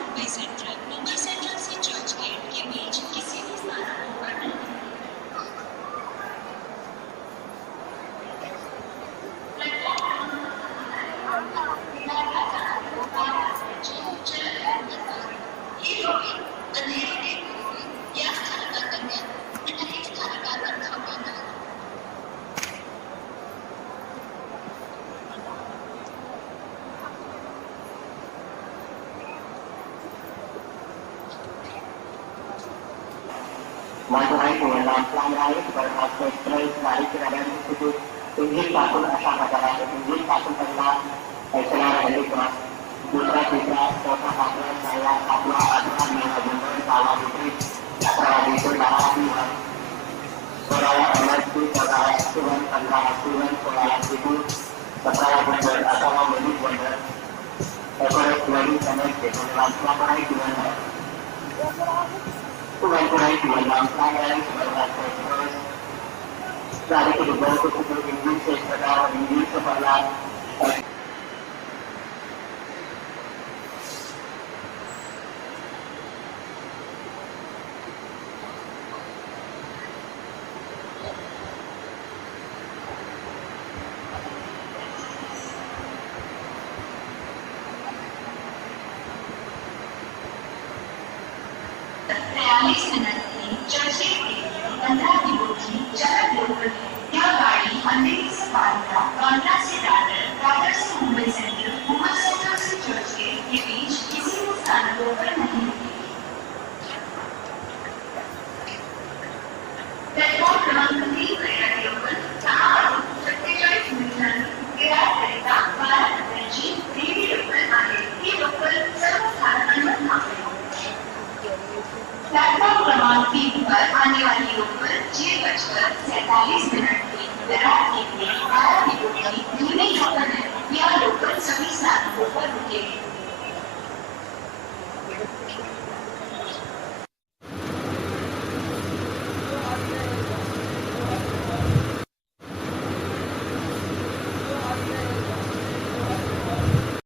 Mumbai central से church gate के बीच किसी भी स्थान पर नहीं। Madurai Kuala Pelangrai berhasil terus dari keadaan tersebut tinggi takut asal negara tinggi takut tentang selera elektronik putra putra kota Papua saya Papua adalah mengajukan salah putri tradisi Malaysia Suraya MSC Suraya Asuhan Tentang Asuhan Suraya Sibu Setelah Bundar Asal Beli Bundar Ekonomi Beli MSC Kuala Pelangrai Kuala Kuala Pelangrai terus dari kedua kubu Inggris sekedar Inggris kepala चर्चे के 15 kilo की चरक local यह गाड़ी अंधेरी से बांद्रा बांद्रा से दादर से Mumbai central से church gate के बीच किसी भी स्थानों पर नहीं पेट्रोल क्रमांक